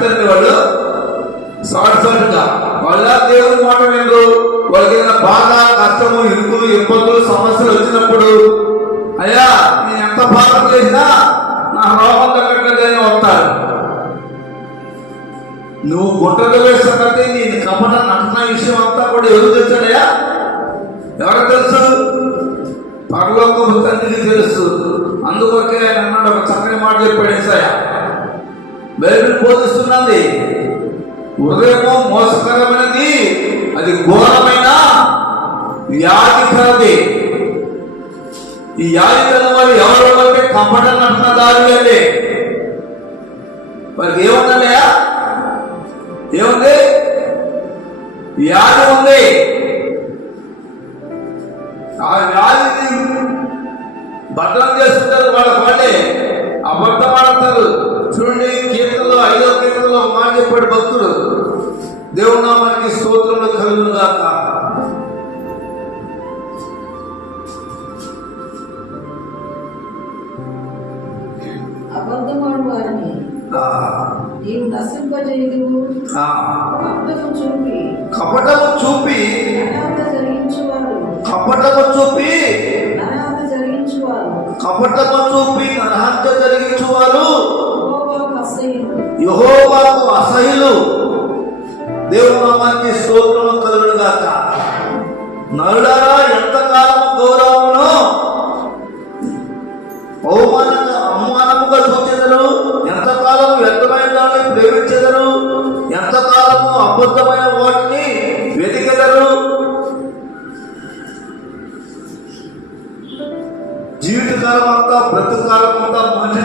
నడుతారండి వాళ్ళు సాట్ సాటుగా వాళ్ళ దేవుని మాట వినరు. వాళ్ళకి ఏదైనా బాధ కష్టము ఇరుకులు ఇబ్బందులు సమస్యలు వచ్చినప్పుడు అయ్యా నేను ఎంత పాపం చేసినా నా రోగం తగ్గట్లేదని వస్తారు నువ్వు గుంటలు వేస్తున్నట్టే నేను కపట నటన విషయం అంతా కూడా ఎవరు తెలుసాడయ్యా ఎవరు తెలుసు? పరలోకపు తండ్రికి తెలుసు. అందుకొరకే అన్నాడు ఒక చక్కని మాట చెప్పాడు ఏసయ్య. బైబిల్ బోధిస్తున్నది. హృదయము మోసకరమైనది అది ఘోరమైన వ్యాధికరది ఈ వ్యాధికరం వారు ఎవరు కంపటం కపట దారి అండి వారికి ఏముందన్నయ్యా ఏముంది? వ్యాధి ఉంది. ఆ వ్యాధిని భద్రం చేసుకుంటారు వాళ్ళ వాళ్ళే. అబద్ధం ఆడతారు. చూడండి కీర్తనలో ఐదో కీర్తనలో ఒక మాట చెప్పాడు భక్తుడు దేవుడు నామానికి స్తోత్రములు కలుగును గాక అబద్ధమాడు వారిని నీవు నశింపజేయదు చూపి. కపటము చూపి. అనాథ జరిగించువారు. కపటము చూపి. అనాథ జరిగించువారు. కపటము చూపి నరహత్య జరిగించువారు. యెహోవాకు అసహ్యులు. దేవుని నామానికి స్తోత్రము కలుగును గాక నరుడారా ఎంతకాలం గౌరవమును అవమాన అవమానముగా చూచెదరు? ఎంతకాలం వ్యర్థమైన దాన్ని ఎంత ఎంతకాలము అబద్ధమైన వాటిని వెతికెదరు? జీవితకాలం అంతా బ్రతుకాలం అంతా మనిషి